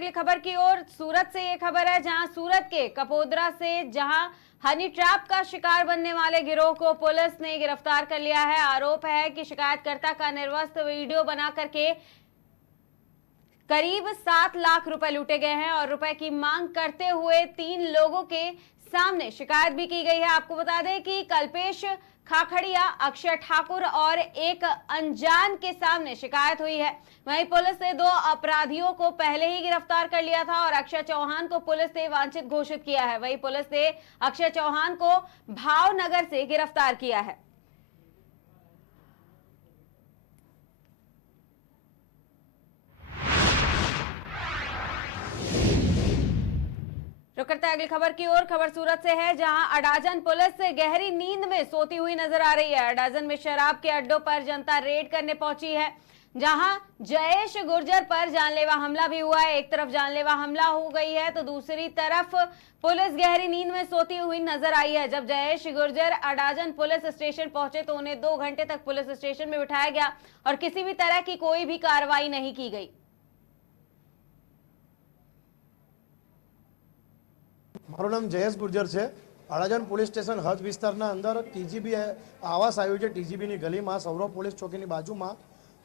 अगली खबर की ओर। सूरत से ये खबर है, जहां सूरत के कपोद्रा से जहां हनी ट्रैप का शिकार बनने वाले गिरोह को पुलिस ने गिरफ्तार कर लिया है। आरोप है कि शिकायतकर्ता का निर्वस्त्र वीडियो बना करके करीब 7 लाख रुपए लूटे गए हैं और रुपए की मांग करते हुए 3 लोगों के सामने शिकायत भी की गई है। आपको बता दें कि कल्पेश खाखड़िया, अक्षय ठाकुर और एक अनजान के सामने शिकायत हुई है। वहीं पुलिस ने 2 अपराधियों को पहले ही गिरफ्तार कर लिया था और अक्षय चौहान को पुलिस ने वांछित घोषित किया है। वहीं पुलिस ने अक्षय चौहान को भावनगर से गिरफ्तार किया है। रुक करते हैं अगली खबर की ओर। खबर सूरत से है, जहां अडाजन पुलिस गहरी नींद में सोती हुई नजर आ रही है। अडाजन में शराब के अड्डों पर जनता रेड करने पहुंची है, जहां जयेश गुर्जर पर जानलेवा हमला भी हुआ है। एक तरफ जानलेवा हमला हो गई है तो दूसरी तरफ पुलिस गहरी नींद में सोती हुई नजर आई है। जब जयेश गुर्जर अडाजन पुलिस स्टेशन पहुंचे तो उन्हें 2 घंटे तक पुलिस स्टेशन में बिठाया गया और किसी भी तरह की कोई भी कार्रवाई नहीं की गई। મારું નામ જયેશ ગુર્જર છે। અડાજણ પોલીસ સ્ટેશન હદ વિસ્તારના અંદર ટીજીબી આવાસ આવ્યું છે। ટીજીબીની ગલીમાં સૌરવ પોલીસ ચોકીની બાજુમાં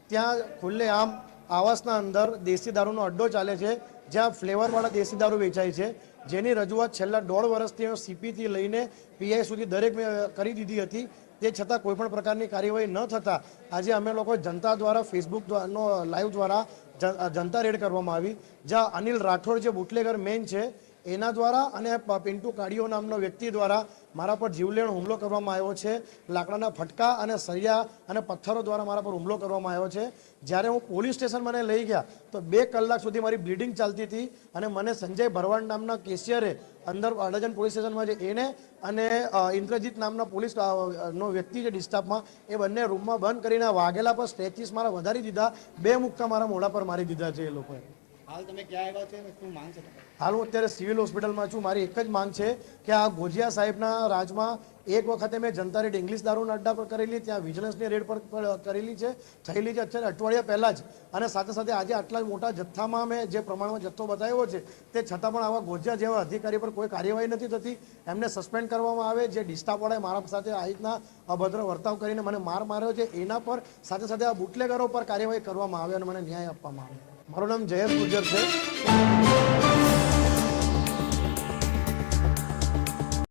ત્યાં ખુલ્લેઆમ આવાસના અંદર દેશી દારૂનો અડ્ડો ચાલે છે, જ્યાં ફ્લેવરવાળા દેશી દારૂ વેચાય છે, જેની રજૂઆત છેલ્લા 1.5 વર્ષથી સીપીથી લઈને પીઆઈ સુધી દરેક મેં કરી દીધી હતી। તે છતાં કોઈપણ પ્રકારની કાર્યવાહી ન થતાં આજે અમે લોકો જનતા દ્વારા ફેસબુકનો લાઈવ દ્વારા જનતા રેડ કરવામાં આવી, જ્યાં અનિલ રાઠોડ જે બુટલેગર મેન છે એના દ્વારા અને પિન્ટુ કાડિયો નામનો વ્યક્તિ દ્વારા મારા પર જીવલેણ હુમલો કરવામાં આવ્યો છે। લાકડાના ફટકા અને સળિયા અને પથ્થરો દ્વારા મારા પર હુમલો કરવામાં આવ્યો છે। જ્યારે હું પોલીસ સ્ટેશન મને લઈ ગયા તો 2 કલાક સુધી મારી બ્લીડિંગ ચાલતી હતી અને મને સંજય ભરવાડ નામના કેશિયરે અંદર અડાજણ પોલીસ સ્ટેશનમાં જે એને અને ઇન્દ્રજીત નામના પોલીસ નો વ્યક્તિ છે ડિસ્ટાફમાં, એ બંને રૂમમાં બંધ કરીને વાઘેલા પર સ્ટ્રેચીસ મારા વધારી દીધા। 2 મુક્કા મારા મોઢા પર મારી દીધા છે એ લોકોએ। હાલ તમે ક્યાં આવ્યા છો અને શું માંગ છે? હાલ હું અત્યારે સિવિલ હોસ્પિટલમાં છું। મારી એક જ માંગ છે કે આ ગોજિયા સાહેબના રાજમાં એક વખતે મેં જનતા રેડ ઇંગ્લિશ દારૂના અડ્ડા પર કરેલી, ત્યાં વિજિલન્સની રેડ પર કરેલી છે, થયેલી છે અત્યારે અઠવાડિયા પહેલાં જ, અને સાથે સાથે આજે આટલા મોટા જથ્થામાં મેં જે પ્રમાણમાં જથ્થો બતાવ્યો છે તે છતાં પણ આવા ગોજિયા જેવા અધિકારી પર કોઈ કાર્યવાહી નથી થતી। એમને સસ્પેન્ડ કરવામાં આવે। જે ડિસ્ટાફવાળાએ મારા સાથે આ રીતના અભદ્ર વર્તાવ કરીને મને માર્યો છે એના પર સાથે સાથે આ બુટલેગરો પર કાર્યવાહી કરવામાં આવે અને મને ન્યાય આપવામાં આવે। મારું નામ જયેશ ગુર્જર છે।